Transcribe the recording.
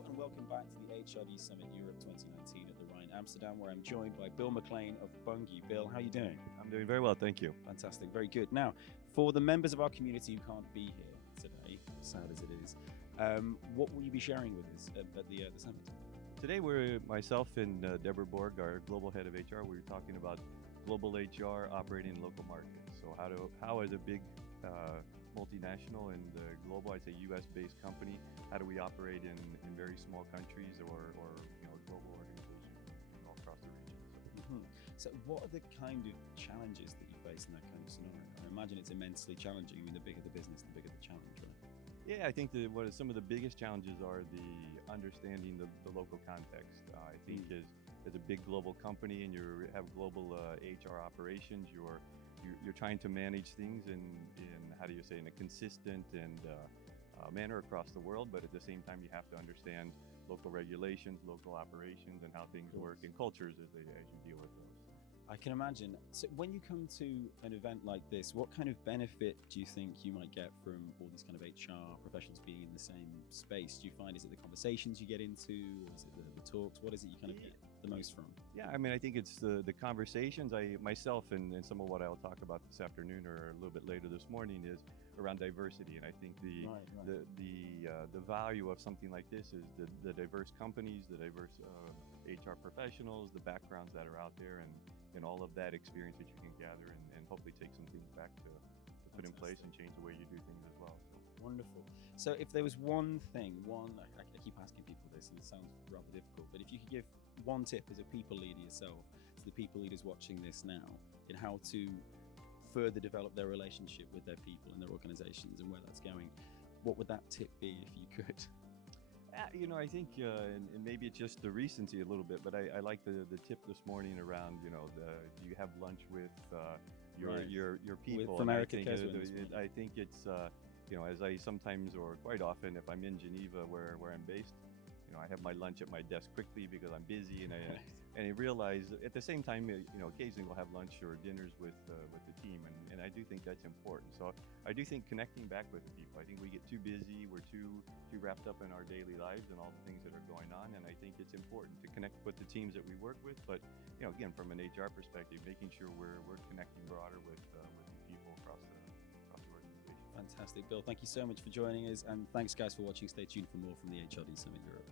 Hello and welcome back to the HRD Summit Europe 2019 at the Rhine Amsterdam, where I'm joined by Bill McClain of Bunge. Bill, how are you doing? I'm doing very well, thank you. Fantastic, very good. Now, for the members of our community who can't be here today, sad as it is, what will you be sharing with us at the summit? Today, myself and Deborah Borg, our global head of HR, we're talking about global HR operating in local markets. So how as a big multinational and global, I'd say US-based company, how do we operate in very small countries or global organizations all across the region? So what are the kind of challenges that you face in that kind of scenario? I imagine it's immensely challenging. I mean, the bigger the business, the bigger the challenge, right? Yeah, I think what some of the biggest challenges are the understanding the local context. I think as a big global company and you have global HR operations, you're trying to manage things in how do you say, in a consistent and manner across the world, but at the same time you have to understand local regulations, local operations, and how things work and cultures as you deal with those. I can imagine. So when you come to an event like this, what kind of benefit do you think you might get from all these kind of HR professionals being in the same space? Do you find, is it the conversations you get into, or is it the talks? What is it you kind of get the most from? Yeah, I mean, I think it's the conversations. Myself and some of what I'll talk about this afternoon or a little bit later this morning is around diversity, and I think the value of something like this is the diverse companies, the diverse HR professionals, the backgrounds that are out there, and all of that experience that you can gather and hopefully take some things back to put in place and change the way you do things as well. So. Wonderful. So if there was one thing, I keep asking people this and it sounds rather difficult, but if you could give one tip as a people leader yourself to the people leaders watching this now in how to further develop their relationship with their people and their organizations and where that's going, what would that tip be if you could? I think, and maybe it's just the recency a little bit, but I like the tip this morning around, do you have lunch with your people? With America, I think it's, as I sometimes or quite often, if I'm in Geneva where I'm based, I have my lunch at my desk quickly because I'm busy, and I realize at the same time, occasionally we'll have lunch or dinners with the team, and I do think that's important. So I do think connecting back with the people. I think we get too busy, we're too wrapped up in our daily lives and all the things that are going on, and I think it's important to connect with the teams that we work with. But again, from an HR perspective, making sure we're connecting broader with the people across the organization. Fantastic, Bill. Thank you so much for joining us, and thanks guys for watching. Stay tuned for more from the HRD Summit Europe.